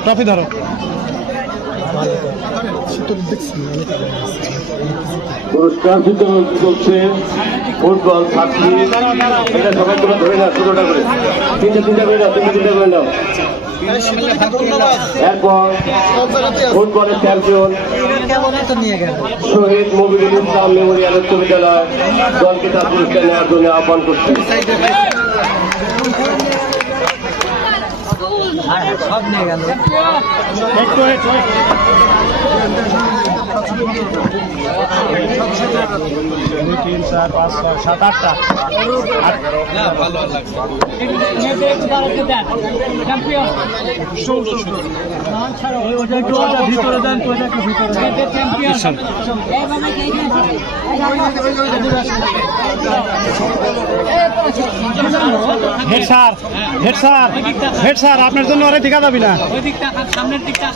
Trophy ধরো পুরস্কার বিতরণ চলছে ফুটবল ছাত্রী এটা সবাই তোমরা ধরে না ছোটটা করে তিনটা করে দাও তিনটা করে দাও এরপর ফুটবলের চ্যাম্পিয়ন শহীদ মবিনুল ইসলাম মেমোরিয়াল উচ্চ বিদ্যালয় দলকে তার পুরস্কার নেওয়ার জন্য আহ্বান করছে। সব নিয়ে গেল তিন চার পাঁচ ছয় সাত আটটা ভিতরে দেন হেড স্যার আপনার জন্য অনেক টিকা যাবি না ওই দিকটা সামনের দিকটা